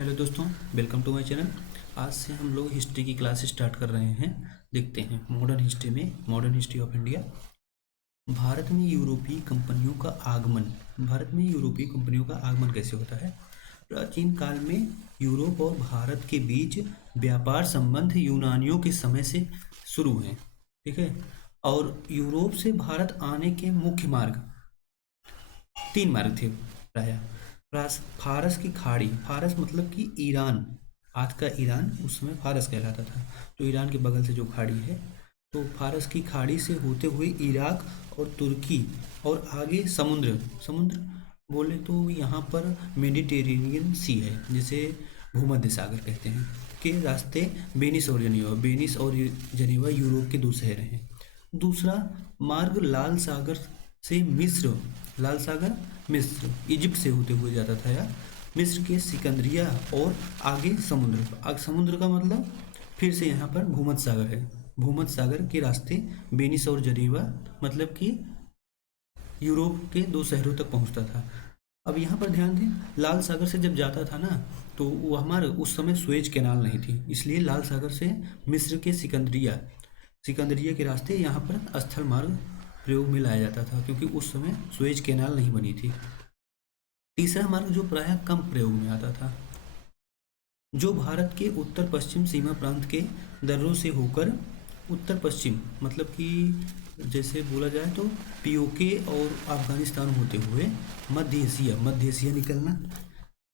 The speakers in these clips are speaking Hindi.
हेलो दोस्तों, वेलकम टू माय चैनल। आज से हम लोग हिस्ट्री की क्लास स्टार्ट कर रहे हैं। देखते हैं modern history of India. Bharat में यूरोपीय कंपनियों का आगमन कैसे होता है। प्राचीन काल में यूरोप और भारत के बीच व्यापार संबंध यूनानियों के समय से शुरू हैं। ठीक है। और यूरोप से भारत आने के मुख्य मार्ग तीन मार्ग थे प्राय। फारस की खाड़ी, फारस मतलब कि ईरान, आज का ईरान उस समय फारस कहलाता था। तो ईरान के बगल से जो खाड़ी है, तो फारस की खाड़ी से होते हुए इराक और तुर्की, और आगे समुद्र समुद्र बोले तो यहाँ पर मेडिटेरेनियन सी है, जिसे भूमध्य सागर कहते हैं, के रास्ते वेनिस और जनेवा यूरोप के दो शहर हैं। दूसरा मार्ग लाल सागर मिस्र इजिप्ट से होते हुए जाता था, या मिस्र के सिकंदरिया और आगे समुद्र का मतलब फिर से यहाँ पर भूमध्य सागर है। भूमध्य सागर के रास्ते वेनिस और जनेवा मतलब कि यूरोप के दो शहरों तक पहुँचता था। अब यहाँ पर ध्यान दें, लाल सागर से जब जाता था ना, तो वो हमारे उस समय सुएज कैनाल नहीं थी, इसलिए लाल सागर से मिस्र के सिकंदरिया के रास्ते यहाँ पर स्थल मार्ग प्रयोग में लाया जाता था, क्योंकि उस समय सुएज कैनाल नहीं बनी थी। तीसरा मार्ग जो प्रायः कम प्रयोग में आता था, जो भारत के उत्तर पश्चिम सीमा प्रांत के दर्रों से होकर उत्तर पश्चिम मतलब कि जैसे बोला जाए तो पीओके और अफगानिस्तान होते हुए मध्य एशिया निकलना,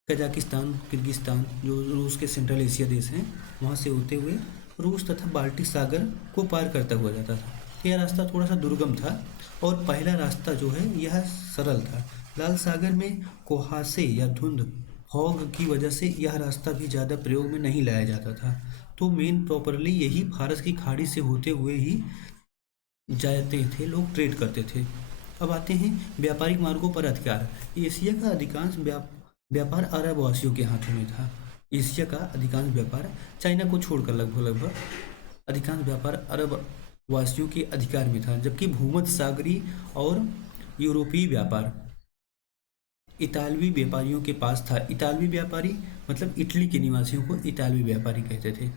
कजाकिस्तान, किर्गिस्तान जो रूस के सेंट्रल एशिया देश हैं, वहाँ से होते हुए रूस तथा बाल्टिक सागर को पार करता हुआ जाता था। यह रास्ता थोड़ा सा दुर्गम था, और पहला रास्ता जो है यह सरल था। लाल सागर में कुहासे या धुंध फॉग की वजह से यह रास्ता भी ज़्यादा प्रयोग में नहीं लाया जाता था। तो मेन प्रॉपरली यही फारस की खाड़ी से होते हुए ही जाते थे, लोग ट्रेड करते थे। अब आते हैं व्यापारिक मार्गों पर अधिकार। एशिया का अधिकांश व्यापार अरब वासियों के हाथों में था। एशिया का अधिकांश व्यापार, चाइना को छोड़कर लगभग अधिकांश व्यापार अरब वासियों के अधिकार में था, जबकि भूमध्य सागरी और यूरोपीय व्यापार इतालवी व्यापारियों के पास था। इतालवी व्यापारी मतलब इटली के निवासियों को इतालवी व्यापारी कहते थे।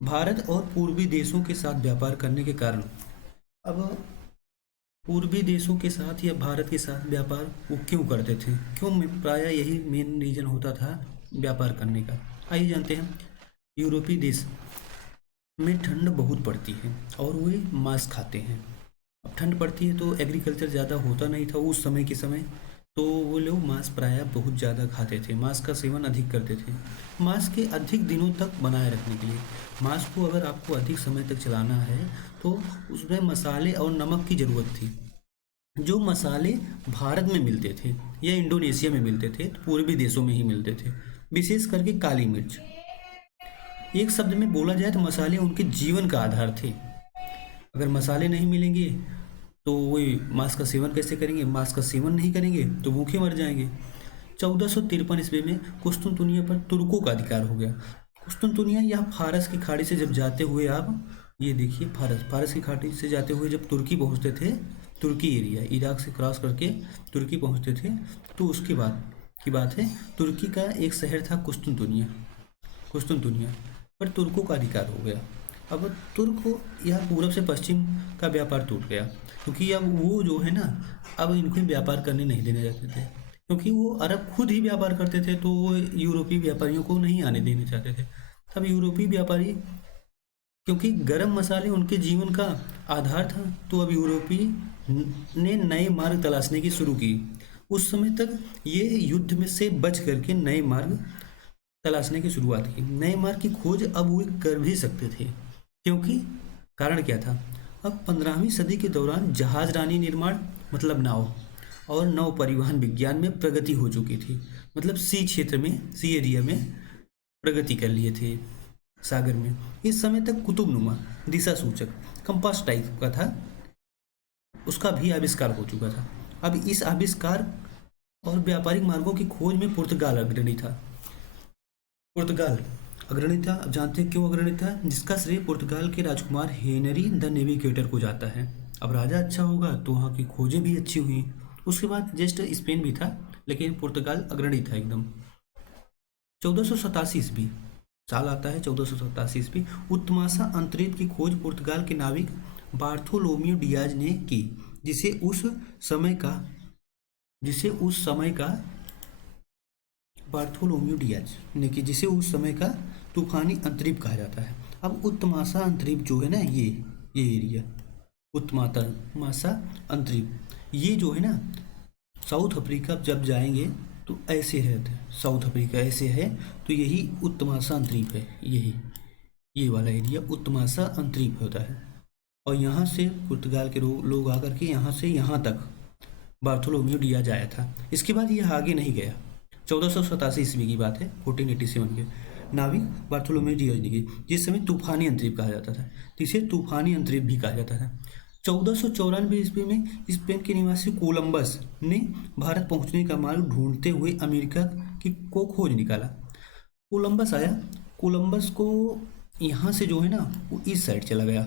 भारत और पूर्वी देशों के साथ व्यापार करने के कारण, अब पूर्वी देशों के साथ या भारत के साथ व्यापार वो क्यों करते थे, प्रायः यही मेन रीजन होता था व्यापार करने का। आइए जानते हैं। यूरोपीय देश में ठंड बहुत पड़ती है और वे मांस खाते हैं। अब ठंड पड़ती है तो एग्रीकल्चर ज़्यादा होता नहीं था उस समय के समय, तो वो लोग मांस प्रायः बहुत ज़्यादा खाते थे, मांस का सेवन अधिक करते थे। मांस के अधिक दिनों तक बनाए रखने के लिए, मांस को अगर आपको अधिक समय तक चलाना है तो उसमें मसाले और नमक की ज़रूरत थी। जो मसाले भारत में मिलते थे या इंडोनेशिया में मिलते थे, तो पूर्वी देशों में ही मिलते थे, विशेष करके काली मिर्च। एक शब्द में बोला जाए तो मसाले उनके जीवन का आधार थे। अगर मसाले नहीं मिलेंगे तो वो मांस का सेवन कैसे करेंगे, मांस का सेवन नहीं करेंगे तो भूखे मर जाएंगे। 1453 ईस्वी में कुस्तुनतुनिया पर तुर्कों का अधिकार हो गया। कुस्तुनतुनिया या फारस की खाड़ी से जब जाते हुए, आप ये देखिए, फारस की खाड़ी से जाते हुए जब तुर्की पहुंचते थे, तुर्की एरिया इराक से क्रॉस करके तुर्की पहुंचते थे, तो उसके बाद की बात है, तुर्की का एक शहर था कुस्तुनतुनिया पर तुर्कों का अधिकार हो गया। अब तुर्क यह पूरब से पश्चिम का व्यापार टूट गया, क्योंकि अब वो जो है ना, अब इनको व्यापार करने नहीं देने जाते थे, क्योंकि वो अरब खुद ही व्यापार करते थे, तो वो यूरोपीय व्यापारियों को नहीं आने देने चाहते थे। तब यूरोपीय व्यापारी, क्योंकि गरम मसाले उनके जीवन का आधार था, तो अब यूरोपीय ने नए मार्ग तलाशने की शुरू की। उस समय तक ये युद्ध में से बच करके नए मार्ग तलाशने की शुरुआत की। नए मार्ग की खोज अब वे कर भी सकते थे, क्योंकि कारण क्या था। अब 15वीं सदी के दौरान जहाजरानी निर्माण मतलब नाव और नौ परिवहन विज्ञान में प्रगति हो चुकी थी। मतलब सी एरिया में प्रगति कर लिए थे, सागर में। इस समय तक कुतुबनुमा दिशा सूचक कंपास टाइप का था, उसका भी आविष्कार हो चुका था। अब इस आविष्कार और व्यापारिक मार्गों की खोज में पुर्तगाल अग्रणी था। पुर्तगाल अग्रणी था। अब जानते हैं क्यों अग्रणी था, जिसका श्रेय पुर्तगाल के राजकुमार हेनरी द नेविगेटर को जाता है। अब राजा अच्छा होगा तो वहाँ की खोजें भी अच्छी हुई। उसके बाद जस्ट स्पेन भी था, लेकिन पुर्तगाल अग्रणी था एकदम। 1487 ईस्वी साल आता है 1487 ईस्वी। उत्तमासा अंतरिक्ष की खोज पुर्तगाल के नाविक बार्थोलोम्यू डियाज ने की, जिसे उस समय का बार्थोलोम्यू डियाज ने की जिसे उस समय का तूफानी अंतरिक्ष कहा जाता है। अब उत्तमासा अंतरिक्ष जो है ना, ये एरिया उत्तमासा अंतरिक्ष, ये जो है ना साउथ अफ्रीका जब जाएंगे तो ऐसे है, साउथ अफ्रीका ऐसे है, तो यही उत्तमासा अंतरिक्ष है। ये वाला एरिया उत्तमासा अंतरिक्ष होता है। और यहाँ से पुर्तगाल के लोग आकर के यहाँ से यहाँ तक बार्थोलोम्यू डियाज आया था। इसके बाद ये आगे नहीं गया। 1487 ईस्वी की बात है, 1487 के नाविक बार्थोलोम्यू डियाज ने की, जिस समय तूफानी अंतरिक्ष कहा जाता था, तो इसे तूफानी अंतरिक्ष भी कहा जाता था। 1494 ईस्वी में स्पेन के निवासी कोलंबस ने भारत पहुंचने का मार्ग ढूंढते हुए अमेरिका को खोज निकाला। कोलंबस आया, कोलंबस को यहाँ से जो है ना वो इस साइड चला गया,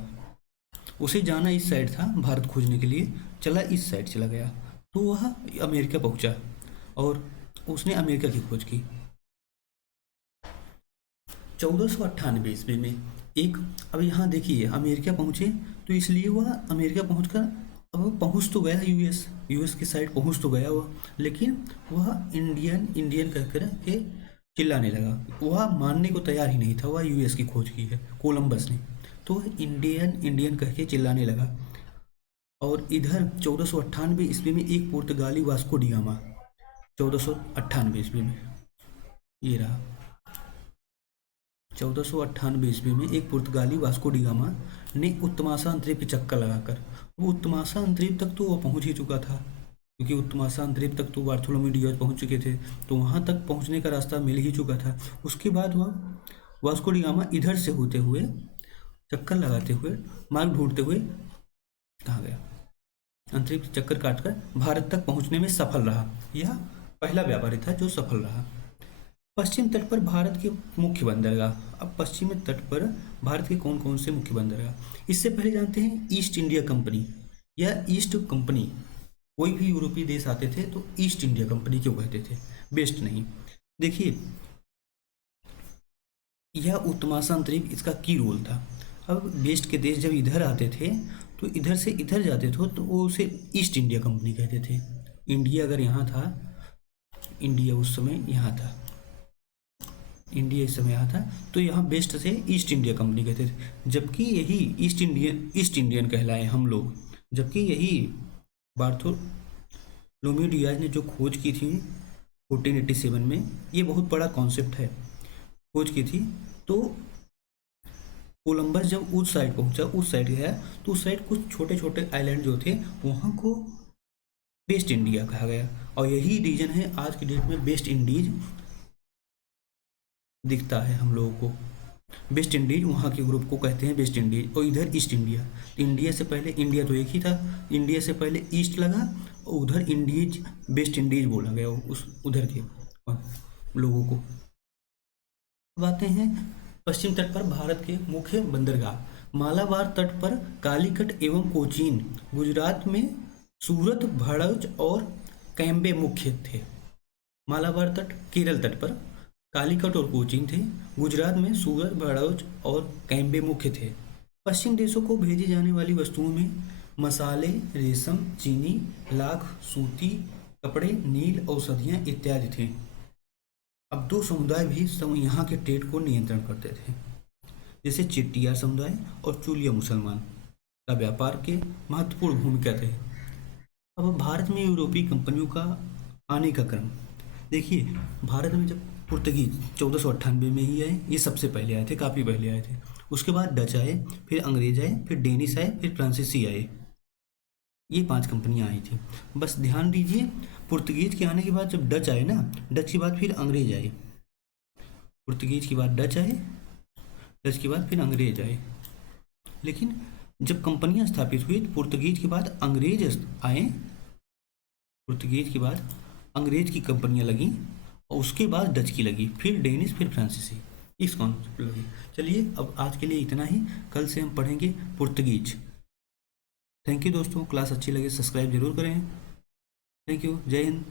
उसे जाना इस साइड था, भारत खोजने के लिए चला इस साइड चला गया, तो वह अमेरिका पहुंचा और उसने अमेरिका की खोज की। 1498 ईस्वी में अब यहाँ देखिए अमेरिका पहुँचे, तो इसलिए वह अमेरिका पहुँचकर अब पहुँच तो गया यूएस की साइड पहुँच तो गया वह, लेकिन वह इंडियन कह कर के चिल्लाने लगा। वह मानने को तैयार ही नहीं था, वह यूएस की खोज की है कोलंबस ने, तो वह इंडियन कह के चिल्लाने लगा। और इधर 1498 ईस्वी में एक पुर्तगाली वास्को डी गामा, 1498 ईस्वी में ये रहा, 1498 ईस्वी में एक पुर्तगाली वास्को डी गामा ने उत्तमासा अंतरिक्ष चक्कर लगाकर, वो उत्तमासा अंतरिक्ष तक तो वो पहुंच ही चुका था, क्योंकि उत्तमासा अंतरिक्ष तक तो बार्थोलोम्यू डियाज पहुंच चुके थे, तो वहां तक पहुंचने का रास्ता मिल ही चुका था। उसके बाद वह वास्को डी गामा इधर से होते हुए चक्कर लगाते हुए मार्ग ढूंढते हुए कहाँ गया, अंतरिक्ष चक्कर काटकर भारत तक पहुंचने में सफल रहा। यह पहला व्यापारी था जो सफल रहा। पश्चिम तट पर भारत के मुख्य बंदरगाह। अब पश्चिमी तट पर भारत के कौन कौन से मुख्य बंदरगाह, इससे पहले जानते हैं ईस्ट इंडिया कंपनी या ईस्ट कंपनी। कोई भी यूरोपीय देश आते थे तो ईस्ट इंडिया कंपनी क्यों कहते थे, वेस्ट नहीं। देखिए यह उत्तमासा अंतरिक्ष इसका की रोल था। अब वेस्ट के देश जब इधर आते थे तो इधर से इधर जाते थे तो वो उसे ईस्ट इंडिया कंपनी कहते थे। इंडिया अगर यहाँ था, इंडिया उस समय यहाँ था, इंडिया इस समय यहाँ था, तो यहाँ वेस्ट से ईस्ट इंडिया कंपनी कहते थे, जबकि यही ईस्ट इंडियन कहलाए हम लोग। जबकि यही बार्थोलोम्यू डियाज ने जो खोज की थी 1487 में, ये बहुत बड़ा कॉन्सेप्ट है, खोज की थी। तो कोलंबस जब उस साइड पहुंचा, उस साइड गया, तो उस साइड कुछ छोटे छोटे आइलैंड जो थे वहाँ को वेस्ट इंडिया कहा गया, और यही रीजन है आज की डेट में वेस्ट इंडीज दिखता है हम लोगों को। वेस्ट इंडीज वहाँ के ग्रुप को कहते हैं वेस्ट इंडीज, और इधर ईस्ट इंडिया। तो इंडिया से पहले, इंडिया तो एक ही था, इंडिया से पहले ईस्ट लगा और उधर इंडीज वेस्ट इंडीज बोला गया उस उधर के लोगों को। अब आते हैं पश्चिम तट पर भारत के मुख्य बंदरगाह। मालाबार तट पर कालीकट एवं कोचीन, गुजरात में सूरत, भड़ौच और कैम्बे मुख्य थे। मालाबार तट केरल तट पर कालीकट और कोचीन थे, गुजरात में सूरत, भड़ौच और कैम्बे मुख्य थे। पश्चिम देशों को भेजी जाने वाली वस्तुओं में मसाले, रेशम, चीनी, लाख, सूती कपड़े, नील, औषधियाँ इत्यादि थे। अब दो समुदाय भी यहाँ के ट्रेड को नियंत्रण करते थे, जैसे चिट्टिया समुदाय और चूलिया मुसलमान का व्यापार के महत्वपूर्ण भूमिका थे। अब भारत में यूरोपीय कंपनियों का आने का क्रम देखिए। भारत में जब पुर्तगीज 1498 में ही आए, ये सबसे पहले आए थे, काफ़ी पहले आए थे। उसके बाद डच आए, फिर अंग्रेज आए, फिर डेनिश आए, फिर फ्रांसीसी आए। ये 5 कंपनियां आई थी। बस ध्यान दीजिए, पुर्तगीज के आने के बाद जब डच आए ना, डच के बाद फिर अंग्रेज आए, पुर्तगीज के बाद डच आए, डच के बाद फिर अंग्रेज आए। लेकिन जब कंपनियां स्थापित हुई तो पुर्तगीज के बाद अंग्रेज आए, पुर्तगीज के बाद अंग्रेज की कंपनियां लगी और उसके बाद डच की लगी, फिर डेनिश, फिर फ्रांसीसी, इस कॉन्सेप्ट लगी। चलिए अब आज के लिए इतना ही, कल से हम पढ़ेंगे पुर्तगीज। थैंक यू दोस्तों, क्लास अच्छी लगे सब्सक्राइब जरूर करें। थैंक यू, जय हिंद।